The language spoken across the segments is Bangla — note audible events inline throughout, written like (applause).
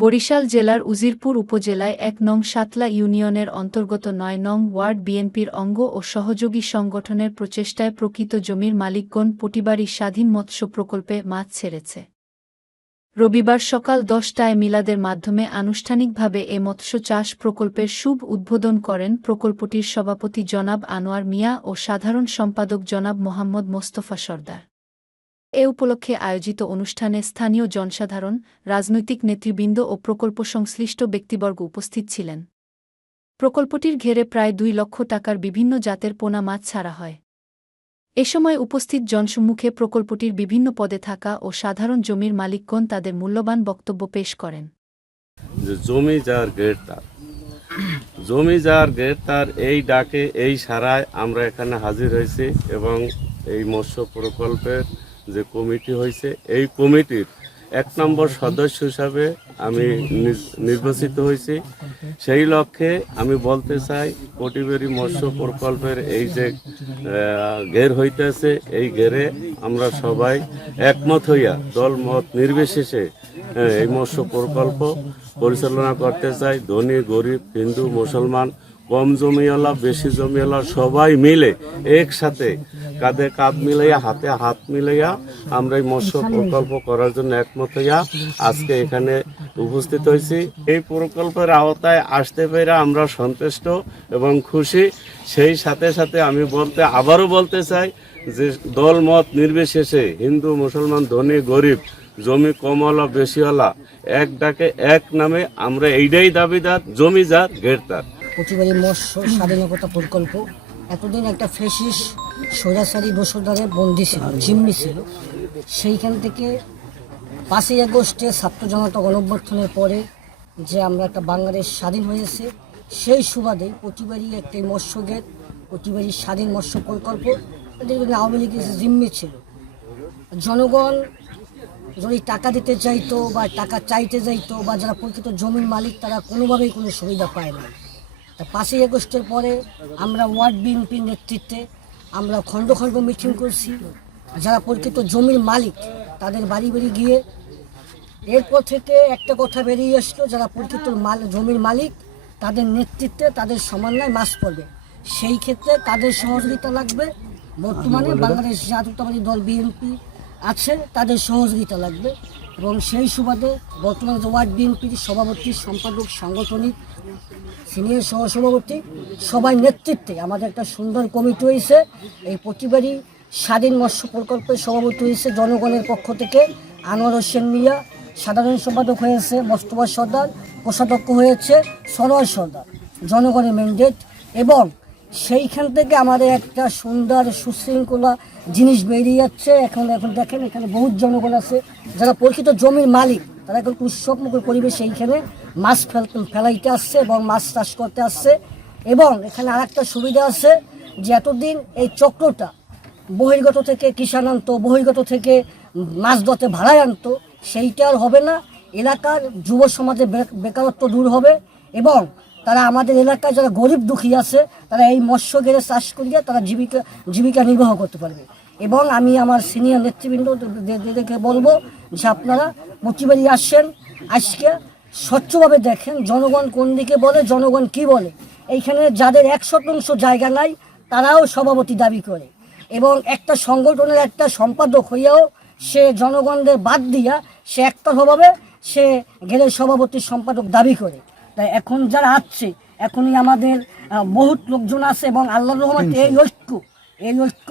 বরিশাল জেলার উজিরপুর উপজেলায় এক নং সাতলা ইউনিয়নের অন্তর্গত নয় নং ওয়ার্ড বিএনপির অঙ্গ ও সহযোগী সংগঠনের প্রচেষ্টায় প্রকৃত জমির মালিকগণ পটিবাড়ি স্বাধীন মৎস্য প্রকল্পে মাছ ছেড়েছে। রবিবার সকাল দশটায় মিলাদের মাধ্যমে আনুষ্ঠানিকভাবে এ মৎস্য চাষ প্রকল্পের শুভ উদ্বোধন করেন প্রকল্পটির সভাপতি জনাব আনোয়ার মিয়া ও সাধারণ সম্পাদক জনাব মোহাম্মদ মোস্তফা সর্দার। এ উপলক্ষে আয়োজিত অনুষ্ঠানে স্থানীয় জনসাধারণ, রাজনৈতিক নেতৃবৃন্দ ও প্রকল্প সংশ্লিষ্ট ব্যক্তিবর্গ উপস্থিত ছিলেন। প্রকল্পটির ঘেরে প্রায় দুই লক্ষ টাকার বিভিন্ন জাতের পোনা মাছ ছাড়া হয়। এ সময় উপস্থিত জনসম্মুখে প্রকল্পটির বিভিন্ন পদে থাকা ও সাধারণ জমির মালিকগণ তাদের মূল্যবান বক্তব্য পেশ করেন। জমি যার গেট তার। জমি যার এই ডাকে, এই সারায় আমরা এখানে হাজির হয়েছি এবং এই মৎস্য প্রকল্পের যে কমিটি হয়েছে, এই কমিটির এক নম্বর সদস্য হিসাবে আমি নির্বাচিত হয়েছি। সেই লক্ষ্যে আমি বলতে চাই, কটিবেরি মৎস্য প্রকল্পের এই যে ঘের হইতেছে, এই ঘেরে আমরা সবাই একমত হইয়া দল মত নির্বিশেষে এই মৎস্য প্রকল্প পরিচালনা করতে চাই। ধনী, গরিব, হিন্দু, মুসলমান কম জমিওয়ালা, বেশি জমিওয়ালা, সবাই মিলে একসাথে কাঁধে কাঁধ মিলাইয়া, হাতে হাত মিলাইয়া আমরা এই মৎস্য প্রকল্প করার জন্য একমত হইয়া আজকে এখানে উপস্থিত হয়েছি। এই প্রকল্পের আওতায় আসতে পেরে আমরা সন্তুষ্ট এবং খুশি। সেই সাথে সাথে আমি বলতে, আবারও বলতে চাই যে দল মত নির্বিশেষে হিন্দু, মুসলমান, ধনী, গরিব, জমি কমওয়ালা, বেশিওয়ালা, এক ডাকে এক নামে আমরা এইটাই দাবিদার জমিদার গেরতার প্রতিবারই মৎস্য স্বাধীনতা প্রকল্প। এতদিন একটা ফেসিস সৈরাসারি বসুধারে বন্দি ছিল, জিম্মি ছিল। সেইখান থেকে পাঁচই আগস্টে ছাত্র জনতা গণঅভ্যর্থনের পরে যে আমরা একটা বাংলাদেশ স্বাধীন হয়েছে, সেই সুবাদে প্রতিবারই একটি মৎস্য গেট প্রতিবারই স্বাধীন মৎস্য প্রকল্প আওয়ামী লীগের জিম্মি ছিল। জনগণ যদি টাকা দিতে চাইতো বা টাকা চাইতে চাইতো বা যারা প্রকৃত জমির মালিক, তারা কোনোভাবেই কোনো সুবিধা পায় না। তা পাঁচই আগস্টের পরে আমরা ওয়ার্ড বিএনপির নেতৃত্বে আমরা খণ্ড খণ্ড মিটিং করছি। যারা প্রকৃত জমির মালিক, তাদের বাড়ি বাড়ি গিয়ে এরপর থেকে একটা কথা বেরিয়ে আসলো, যারা প্রকৃত মাল, জমির মালিক, তাদের নেতৃত্বে তাদের সমন্বয় মাস পড়বে। সেই ক্ষেত্রে তাদের সহযোগিতা লাগবে। বর্তমানে বাংলাদেশ জাতীয়তাবাদী দল বিএনপি আছে, তাদের সহযোগিতা লাগবে। এবং সেই সুবাদে বর্তমানে ওয়ার্ড বিএনপির সভাপতি, সম্পাদক, সাংগঠনিক সিনিয়র সহসভাপতি, সবাই নেতৃত্বে আমাদের একটা সুন্দর কমিটি হয়েছে। এই প্রতিবারই স্বাধীন মৎস্য প্রকল্পের সভাপতি হয়েছে জনগণের পক্ষ থেকে। আনোয়ার হোসেন মিয়া সাধারণ সম্পাদক হয়েছে, মোস্তফা সর্দার কোষাধ্যক্ষ হয়েছে, সরোয়ার সর্দার, জনগণের ম্যান্ডেট এবং সেইখান থেকে আমাদের একটা সুন্দর সুশৃঙ্খলা জিনিস বেরিয়ে যাচ্ছে। এখন এখন দেখেন, এখানে বহুত জনগণ আছে। যারা প্রকৃত জমির মালিক, তারা এখন উৎসবমুখর পরিবেশ এইখানে মাছ ফেল, ফেলাইতে আসছে এবং মাছ চাষ করতে আসছে। এবং এখানে আর একটা সুবিধা আছে যে এতদিন এই চক্রটা বহির্গত থেকে কিষান আনতো, বহির্গত থেকে মাছ ধরতে ভাড়ায় আনতো, সেইটা আর হবে না। এলাকার যুব সমাজে বেকারত্ব দূর হবে এবং তারা আমাদের এলাকায় যারা গরিব দুঃখী আছে, তারা এই মৎস্য গেড়ে চাষ করিয়ে তারা জীবিকা জীবিকা নির্বাহ করতে পারবে। এবং আমি আমার সিনিয়র নেতৃবৃন্দদেরকে বলব যে আপনারা প্রতিবারই আসছেন আজকে স্বচ্ছভাবে দেখেন জনগণ কোন দিকে বলে জনগণ কি বলে। এইখানে যাদের এক শতাংশ জায়গা নাই তারাও সভাপতি দাবি করে। এবং একটা সংগঠনের একটা সম্পাদক হইয়াও সে জনগণদের বাদ দিয়া সে একতরফাভাবে সে গেলে সভাপতি সম্পাদক দাবি করে। তাই এখন যারা আসছে এখনই আমাদের বহুত লোকজন আছে এবং আল্লাহ রহমান এই ঐক্য এই ঐক্য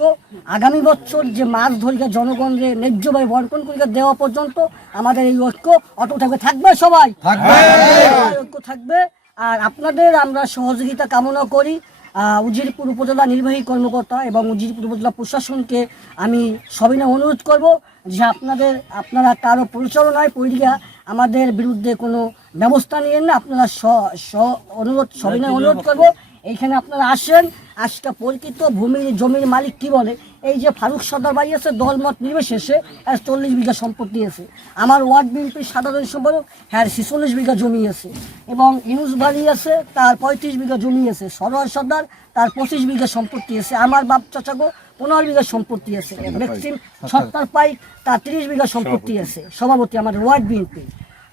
আগামী বছর যে মাছ ধরিকা জনগণকে ন্যায্য ন্যায্যভাবে বন্টন করিকা দেওয়া পর্যন্ত আমাদের এই ঐক্য অটো থাকবে থাকবে সবাই। ঐক্য থাকবে। আর আপনাদের আমরা সহযোগিতা কামনা করি উজিরপুর উপজেলা নির্বাহী কর্মকর্তা এবং উজিরপুর উপজেলা প্রশাসনকে আমি সবিনয় অনুরোধ করব যে আপনাদের আপনারা কারও পরিচালনায় পড়িয়া আমাদের বিরুদ্ধে কোনো ব্যবস্থা নিয়েন না। আপনারা স স অনুরোধ সবিনয় অনুরোধ করব এইখানে আপনারা আসেন আজকে পরিচিত ভূমির জমির মালিক কি বলে? এই যে ফারুক সর্দার বাড়ি আছে দলমত নির্বিশেষে চল্লিশ বিঘা সম্পত্তি আছে আমার ওয়ার্ড বিএনপির সাধারণ সম্পাদক হ্যাঁ ছেচল্লিশ বিঘা জমি আছে। এবং ইউজ বাড়ি আছে তার পঁয়ত্রিশ বিঘা জমি আছে। সরোয়ার সর্দার তার পঁচিশ বিঘা সম্পত্তি আছে আমার বাপ চাচাগো পনেরো বিঘা সম্পত্তি আছে ম্যাক্সিম সত্তর পাই তার তিরিশ বিঘা সম্পত্তি আছে সভাপতি আমাদের ওয়ার্ড বিএনপি।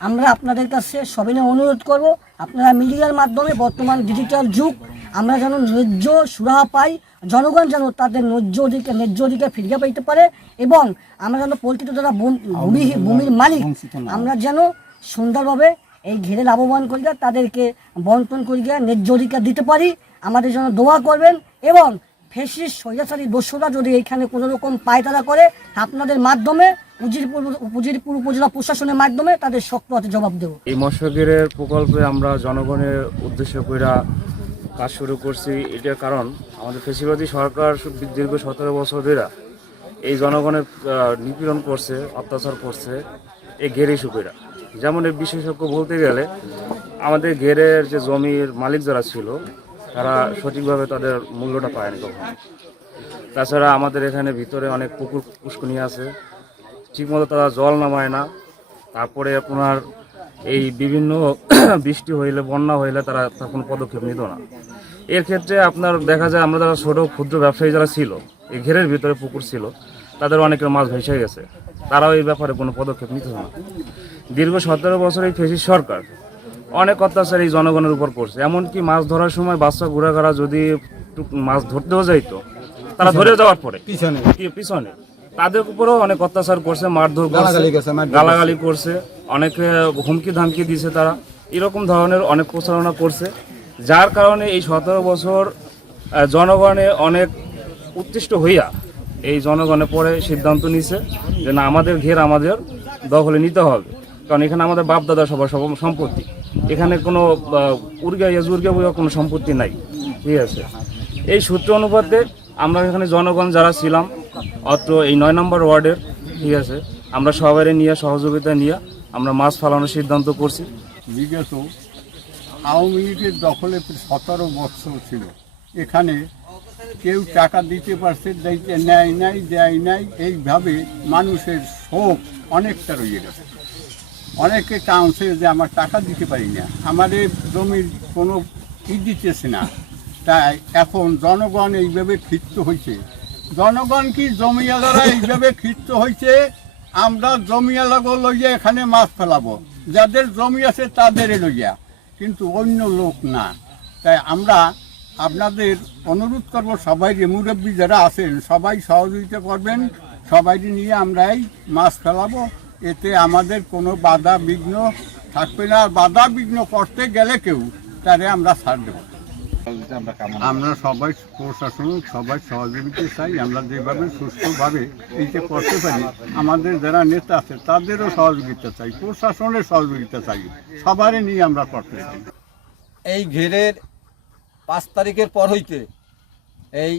আমরা আপনাদের কাছে সবিনয় অনুরোধ করব আপনারা মিডিয়ার মাধ্যমে বর্তমান ডিজিটাল যুগ আমরা যেন ন্যায্য সুরাহা পাই জনগণ যেন তাদের ন্যায্য অধিকার ন্যায্য অধিকার ফিরিয়ে পাইতে পারে এবং আমরা যেন পরিচিত যারা ভূমি ভূমির মালিক আমরা যেন সুন্দরভাবে এই ঘিরে লাভবান করিয়া তাদেরকে বন্টন করিয়া ন্যায্য অধিকার দিতে পারি। আমাদের জন্য দোয়া করবেন এবং ফেসিস সৈয়াচারী দস্যুরা যদি এখানে কোনো রকম পায়তারা করে আপনাদের মাধ্যমে উজিরপুর উজিরপুর উপজেলা প্রশাসনের মাধ্যমে তাদের শক্ত হাতে জবাব দেবো। এই মৎস্যগিরের প্রকল্পে আমরা জনগণের উদ্দেশ্য কইরা কাজ শুরু করছি। এটার কারণ আমাদের ফেসিবাদী সরকার দীর্ঘ সতেরো বছর ধরে এই জনগণের নিপীড়ন করছে, অত্যাচার করছে, এই ঘের কইরা যেমন এর বিশেষজ্ঞ বলতে গেলে, আমাদের ঘেরের যে জমির মালিক যারা ছিল, তারা সঠিকভাবে তাদের মূল্যটা পায়নি কখনো। তাছাড়া আমাদের এখানে ভিতরে অনেক পুকুর পুষ্কনি আছে। ঠিকমতো তারা জল নামায় না। তারপরে আপনার এই বিভিন্ন (coughs) বৃষ্টি হইলে বন্যা হইলে তারা তখন পদক্ষেপ নিত না। এর ক্ষেত্রে আপনার দেখা যায় আমরা যারা ছোটো ক্ষুদ্র ব্যবসায়ী যারা ছিল এই ঘেরের ভিতরে পুকুর ছিল তাদের অনেকের মাছ ভেসে গেছে। তারাও এই ব্যাপারে কোনো পদক্ষেপ নিত না। দীর্ঘ সতেরো বছর এই ফেসিস সরকার অনেক অত্যাচার এই জনগণের উপর করছে। এমনকি মাছ ধরার সময় বাচ্চা ঘোরাঘারা যদি মাছ ধরতেও যাইতো তারা ধরে যাওয়ার পরে। পিছনে। পিছনে। তাদের উপরেও অনেক অত্যাচার করছে মারধর গালাগালি করছে, গালাগালি করছে। অনেকে হুমকি ধামকি দিছে তারা। এরকম ধরনের অনেক প্রচারণা করছে যার কারণে এই সতেরো বছর জনগণে অনেক উত্তিষ্ট হইয়া এই জনগণে পরে সিদ্ধান্ত নিছে যে না আমাদের ঘের আমাদের দখলে নিতে হবে। কারণ এখানে আমাদের বাপ দাদা সবার সব সম্পত্তি। এখানে কোনো উর্গা ইয়াজুর্গা বইয়া কোনো সম্পত্তি নাই। ঠিক আছে? এই সূত্র অনুপাতে আমরা এখানে জনগণ যারা ছিলাম অত্র এই নয় নম্বর ওয়ার্ডের ঠিক আছে, আমরা সবাই নিয়ে, সহযোগিতা নিয়ে আমরা মাছ ফালানোর সিদ্ধান্ত করছি। বিগত আওয়ামী লীগের দখলে সতেরো বৎসর ছিল। এখানে কেউ টাকা দিতে পারছে, দিতে নেয় নাই, দেয় নাই, এইভাবে মানুষের শোক অনেকটা রয়ে গেছে। অনেকে চান্সে যে আমার টাকা দিতে পারি না, আমাদের জমির কোনো ই দিতেছে না। তাই এখন জনগণ এইভাবে ক্ষিপ্ত হয়েছে। জনগণ কি জমিয়ালারা এইভাবে ক্ষিপ্ত হয়েছে আমরা জমিয়ালাগো লইয়া এখানে মাছ ফেলাবো। যাদের জমি আছে তাদের লইয়া, কিন্তু অন্য লোক না। তাই আমরা আপনাদের অনুরোধ করব, সবাই মুরব্বী যারা আছেন, সবাই সহযোগিতা করবেন। সবাই নিয়ে আমরা এই মাছ ফেলাবো। এতে আমাদের কোনো বাধা বিঘ্ন থাকবে না। বাধা বিঘ্ন করতে গেলে কেউ তারে আমরা ছাড় দেবো। আমরা সবাই প্রশাসন সবাই সহযোগিতা চাই আমরা যেভাবে সুস্থভাবে এইটা করতে পারি আমাদের যারা নেতা আছে তাদেরও সহযোগিতা চাই প্রশাসনের সহযোগিতা চাই সবারই নিয়ে আমরা করতে চাই। এই ঘেরের পাঁচ তারিখের পর হইতে এই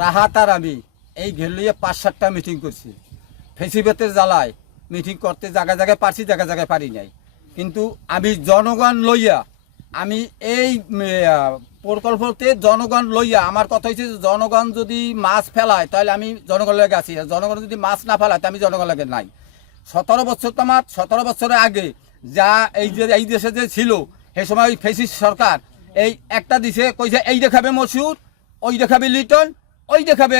রাহাত আর আমি এই ঘের লইয়ে পাঁচ সাতটা মিটিং করছি। ফেসিবেতের জ্বালায় মিটিং করতে জায়গায় জায়গায় পারছি জায়গায় জায়গায় পারি নাই। কিন্তু আমি জনগণ লইয়া আমি এই প্রকল্পতে জনগণ লইয়া আমার কথা হচ্ছে জনগণ যদি মাছ ফেলায় তাহলে আমি জনগণ লাগে আছি। জনগণ যদি মাছ না ফেলায় আমি জনগণ লাগে নাই। সতেরো বছর তো আমার সতেরো বছরের আগে যা এই যে এই দেশে যে ছিল সে সময় ওই ফেসিস সরকার এই একটা দিছে কইছে এই দেখাবে মসুর ওই দেখাবে লিটন ওই দেখাবে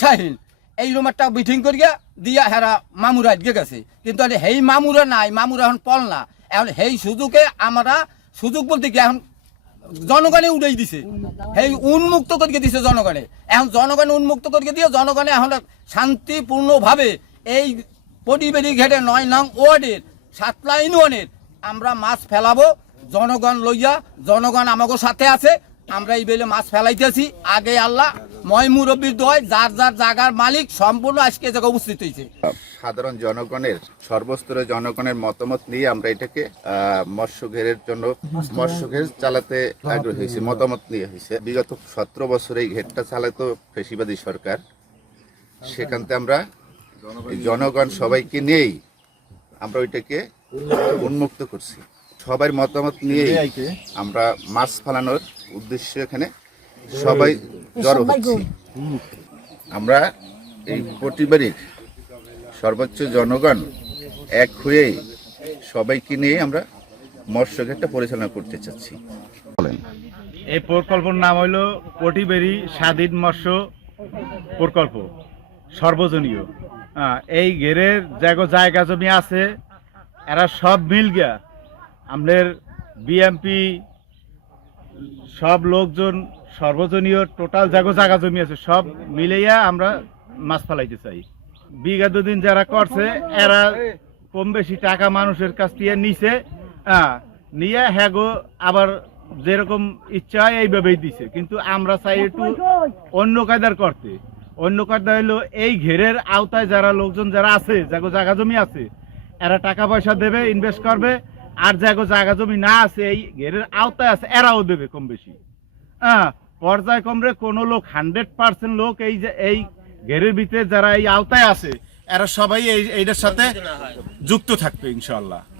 শাহিন। এই রকম একটা মিটিং করিয়া দিয়া হেরা মামুরা গেছে। কিন্তু হেই মামুরা নাই মামুরা এখন পল না এখন সেই সুযোগে আমরা সুযোগ বলতে কি, এখন জনগণে উড়াই দিছে। সেই উন্মুক্ত করিয়ে দিছে জনগণে। এখন জনগণে উন্মুক্ত করিয়ে দিয়ে জনগণে এখন শান্তিপূর্ণভাবে এই পরিবেরি ঘেটে নয় নং ওয়ার্ডের সাতলা ইউনিয়নের আমরা মাছ ফেলাবো, জনগণ লইয়া, জনগণ আমাকে সাথে আছে আমরা এই বেলে মাছ ফেলাইতেছি। আগে আল্লাহ ময় মুরব্বীর দয় যার যার জায়গার মালিক সম্পূর্ণ আজকে এ জায়গায় উপস্থিত হয়েছে সাধারণ জনগণের, সর্বস্তরের জনগণের মতামত নিয়ে আমরা এটাকে মৎস্য ঘেরের জন্য, মৎস্য ঘের চালাতে আগ্রহী হয়েছি, মতামত নিয়ে হয়েছে। বিগত সতেরো বছর এই ঘেরটা চালাতো ফেসিবাদী সরকার। সেখানতে আমরা জনগণ সবাইকে নিয়েই আমরা ওইটাকে উন্মুক্ত করছি। সবার মতামত নিয়েই আমরা মাছ ফালানোর উদ্দেশ্য এখানে সবাই জড়ো হচ্ছি। আমরা এই প্রতিবারই সর্বোচ্চ জনগণ এক হয়েই সবাইকে নিয়ে আমরা মৎস্যঘাটটা পরিচালনা করতে চাচ্ছি। এই প্রকল্পের নাম হইল পটিবেরি স্বাধীন মৎস্য প্রকল্প। সর্বজনীয়। এই ঘেরের জায়গা জায়গা জমি আছে এরা সব মিল গিয়া আমাদের বিএমপি সব লোকজন সর্বজনীয় টোটাল জাগো জায়গা জমি আছে, সব মিলাইয়া আমরা মাছ ফালাইতে চাই। বিঘা দুদিন যারা করছে, এরা কম বেশি টাকা মানুষের কাছ থেকে নিছে হ্যাঁ নিয়ে হ্যাগো আবার যেরকম ইচ্ছা হয় এইভাবেই দিছে। কিন্তু আমরা চাই একটু অন্য কায়দার করতে। অন্য কায়দা হলো এই ঘেরের আওতায় যারা লোকজন যারা আছে যাগো জায়গা জমি আছে, এরা টাকা পয়সা দেবে ইনভেস্ট করবে আর জায়গা জায়গা জমি না আছে, এই ঘেরের আওতায় আছে, এরাও দেবে কম বেশি। হ্যাঁ পর্যায় পর্যায়ক্রমে কোনো লোক হান্ড্রেড পার্সেন্ট লোক এই যে, এই ঘেরের ভিতরে যারা এই আওতায় আছে, এরা সবাই এই, এইটার সাথে যুক্ত থাকবে ইনশাল্লাহ